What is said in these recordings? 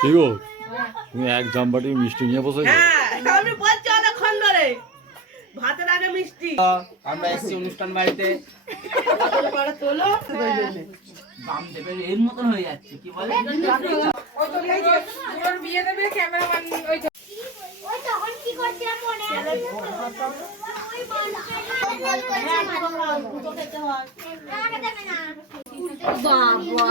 কি গো তুমি এক জামবাটি মিষ্টি নিয়ে বসেছো হ্যাঁ আমি বলছি অনেকক্ষণ ধরে ভাতের আগে মিষ্টি আমরা এসেছি অনুষ্ঠান বাড়িতে তোলো বাম এর মতন হয়ে যাচ্ছে কি বলে ওই তখন কি করছিলাম মনে আছে? ওই বল করছিলাম। আমাকে দেবে না। বাবা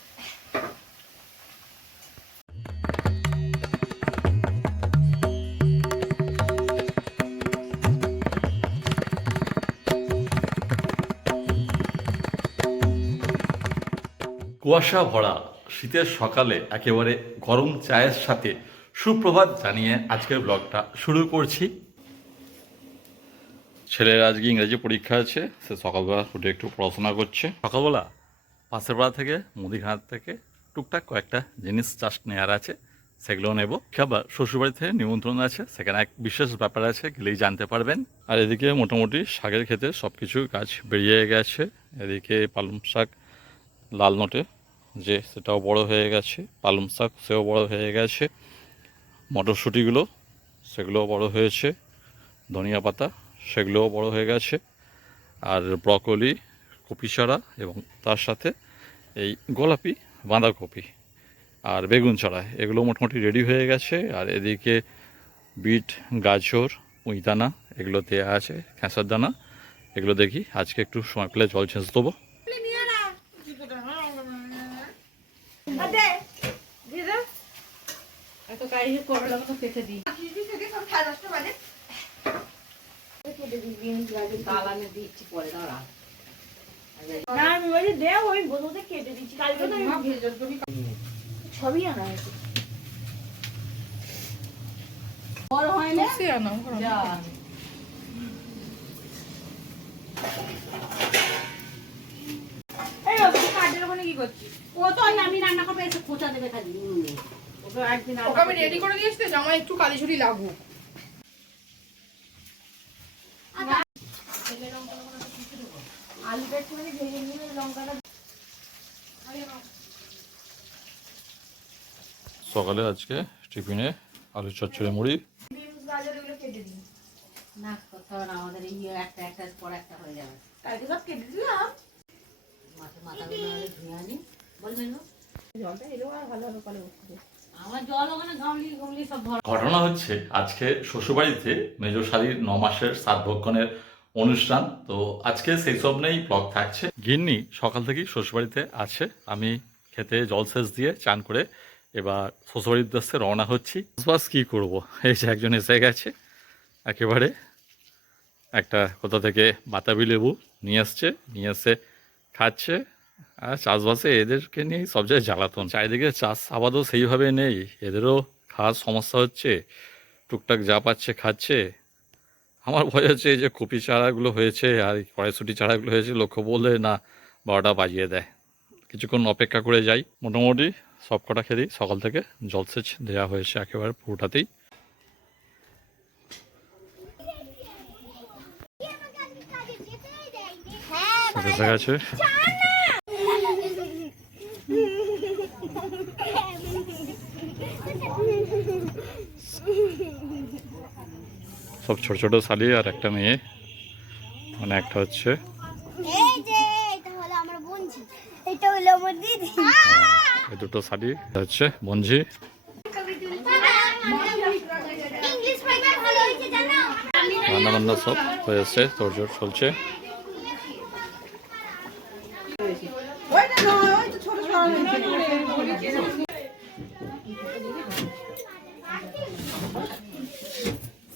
কুয়াশা ভরা শীতের সকালে একেবারে গরম চায়ের সাথে সুপ্রভাত জানিয়ে আজকের ব্লগটা শুরু করছি। ছেলের আজকে ইংরেজি পরীক্ষা আছে সে সকালবেলা উঠে একটু পড়াশোনা করছে। সকালবেলা পাশের পাড়া থেকে মুদিখানার থেকে টুকটাক কয়েকটা জিনিস চাষ নেওয়ার আছে সেগুলো নেব। আবার শ্বশুরবাড়ি থেকে নিমন্ত্রণ আছে সেখানে এক বিশেষ ব্যাপার আছে গেলেই জানতে পারবেন। আর এদিকে মোটামুটি শাকের ক্ষেতে সব কিছু গাছ বেরিয়ে গেছে এদিকে পালং শাক লাল নোটে যে সেটাও বড় হয়ে গেছে, পালং শাক সেও বড় হয়ে গেছে, মটরশুঁটিগুলো সেগুলোও বড় হয়েছে, ধনিয়া পাতা সেগুলোও বড় হয়ে গেছে, আর ব্রকলি কপি চারা এবং তার সাথে এই গোলাপি, বাঁধাকপি আর বেগুন চারা, এগুলো মোটামুটি রেডি হয়ে গেছে। আর এদিকে বিট, গাজর, উইদানা এগুলো দেওয়া আছে, খেঁসার দানা, এগুলো দেখি, আজকে একটু সময় পেলে জল ছেঁচ দেবো। এত কাজ করলাম তো কেটে দিই। না আমি বলি দে ওই বোতলতে কেটে দিচ্ছি। কালকে তো ছবি আনা হয়েছে। বড় হয় না? যা। এই বাবু, তুই কাজের ওখানে কি করছিস? ও তো আমি রান্না করব এসে খোঁচা দেবে খালি। ওকে একদিন ওকে আমি রেডি করে দিয়েছি জামা একটু কালি ছুটি লাগুক আলুটা একটুখানি ভেজে নিয়ে লঙ্কাটা সকালে আজকে টিফিনে আলু চচ্চড়ি মুড়ি। না কোথাও না আমাদের এই একটা একটা পর একটা হয়ে যাবে। কালকে সব কেটে দিলাম। ঘটনা হচ্ছে আজকে শ্বশুরবাড়িতে মেজ শাড়ির ন মাসের সাত ভক্ষণের অনুষ্ঠান। তো আজকে সেই সব নেই ব্লগ থাকছে। গিন্নি সকাল থেকেই শ্বশুরবাড়িতে আছে। আমি খেতে জলসেচ দিয়ে চান করে এবার শ্বশুরবাড়ির উদ্দেশ্যে রওনা হচ্ছি। বাস কী করব? এই যে একজন এসে গেছে। একেবারে একটা কোথা থেকে বাতাবি লেবু নিয়ে আসছে। নিয়ে এসে খাচ্ছে, আর চাষবাসে এদেরকে নিয়েই সব জায়গায় জ্বালাতন। চারিদিকে চাষ আবাদও সেইভাবে নেই, এদেরও খাওয়ার সমস্যা হচ্ছে, টুকটাক যা পাচ্ছে খাচ্ছে। আমার ভয় হচ্ছে যে কপি চারাগুলো হয়েছে, আর কড়াইশুটি চারাগুলো হয়েছে, লক্ষ্য বললে না বারোটা বাজিয়ে দেয়। কিছুক্ষণ অপেক্ষা করে যাই। মোটামুটি সব কটা খেতেই সকাল থেকে জলসেচ দেওয়া হয়েছে একেবারে পুরোটাতেই। সব ছোট ছোট শালি আর একটা মেয়ে। মানে একটা হচ্ছে। দুটো শালি হচ্ছে বঞ্জি। রান্না বান্না সব হয়ে এসছে তোড়জোড় চলছে।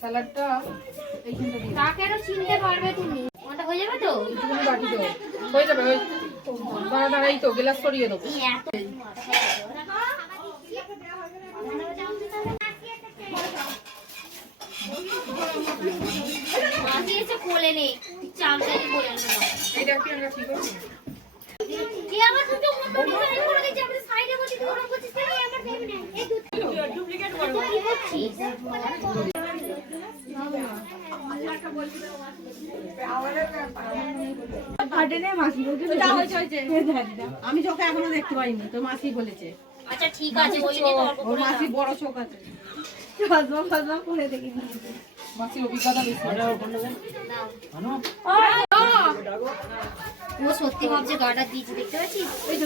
স্যালাডটা এইখানটা দিই তা কেন চিনতে পারবে তুমি? ওটা হয়ে যাবে তো? একটুখানি বাটি দাও। হয়ে যাবে ওই বাড়াটাই তো গ্লাস সরিয়ে দেবো কোলে নেই। চালটাই আমি চোখে এখনও দেখতে পাইনি তো মাসি বলেছে। আচ্ছা ঠিক আছে মাসি বড় চোখ আছে। ও সত্যি ভাবছে গার্ডার দিয়েছি দেখতে পাচ্ছিস? ওই তো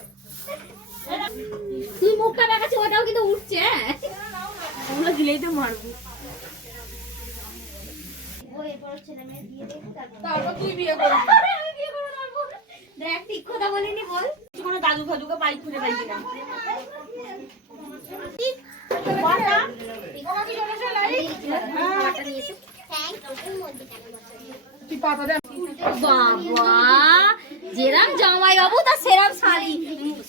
তুই মুখটা দেখাচ্ছি ওটাও কিন্তু উঠছে হ্যাঁ। ওগুলো গিলেই তো মারবো। বাবা যেরাম জামাই বাবু তা সেরাম শাড়ি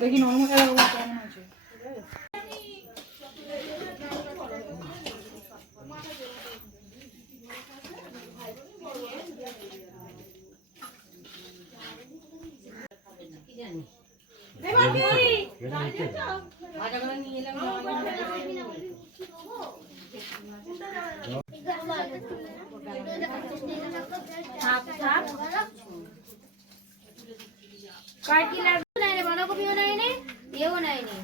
দেখি নর্মাল কেমন আছে থাক থাক কার কি লাগবে নাই রে বাঁধাকপিও নাই নে এও নাই নে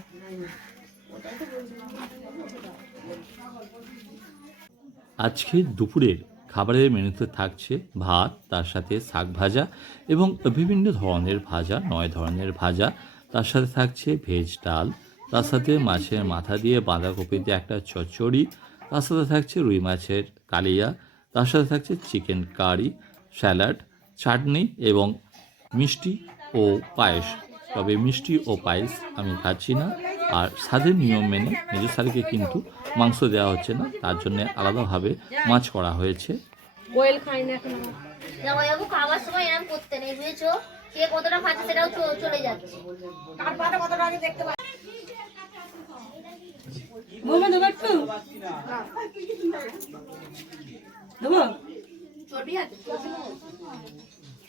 আজকে দুপুরের খাবারের মেনুতে থাকছে ভাত, তার সাথে শাক ভাজা এবং বিভিন্ন ধরনের ভাজা, নয় ধরনের ভাজা। তার সাথে থাকছে ভেজ ডাল, তার সাথে মাছের মাথা দিয়ে বাঁধাকপি দিয়ে একটা চচ্চড়ি, তার সাথে থাকছে রুই মাছের কালিয়া, তার সাথে থাকছে চিকেন কারি, স্যালাড, চাটনি এবং মিষ্টি ও পায়েস। তবে মিষ্টি ও পায়েস আমি খাচ্ছি না। আর স্বাদের নিয়ম মেনে নিজের স্বাদকে কিন্তু মাংস দেওয়া হচ্ছে না তার জন্য আলাদাভাবে মাছ করা হয়েছে। কোয়েল খাই না এখন জামাইবাবু খাবার সময় এরকম করতে নেই বুঝেছ? কে কতটা খাচ্ছে সেটাও চলে যাচ্ছে। এই তো আমরা এসেছি অনুষ্ঠান বাড়িতে কি করে চাও এই যে মুখটা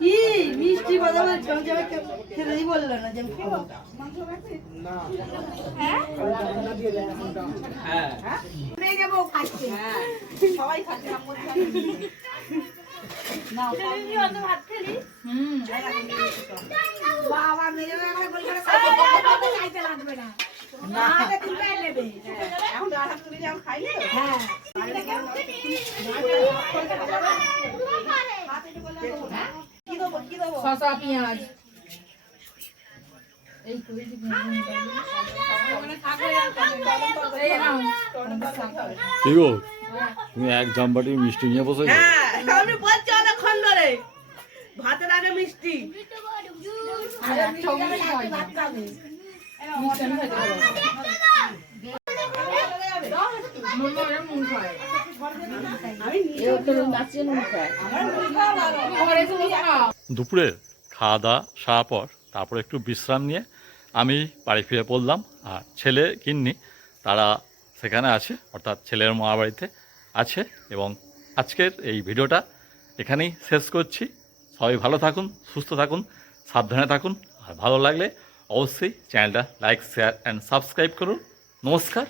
কি মিষ্টি কথা বলছো? আমাকে খেতেই বলল না যে হ্যাঁ? বাবা মেয়ে খাইতে লাগবে না। না। তুলবে নেবে এখন রাখা তুলে যাও খাইলে। হ্যাঁ? শসা পেঁয়াজ। এই কি গো? তুমি এক জামবাটি মিষ্টি নিয়ে বসে হ্যাঁ আমি বলছি অনেকক্ষণ ধরে। ভাতের আগে মিষ্টি। আমি দুপুরের খাওয়া দাওয়া সারা পর তারপর একটু বিশ্রাম নিয়ে আমি বাড়ি ফিরে পড়লাম আর ছেলে কিন্নি তারা সেখানে আছে, অর্থাৎ ছেলের মা বাড়িতে আছে এবং আজকের এই ভিডিওটা এখানেই শেষ করছি। সবাই ভালো থাকুন, সুস্থ থাকুন, সাবধানে থাকুন আর ভালো লাগলে অবশ্যই চ্যানেলটা লাইক, শেয়ার অ্যান্ড সাবস্ক্রাইব করুন। নমস্কার।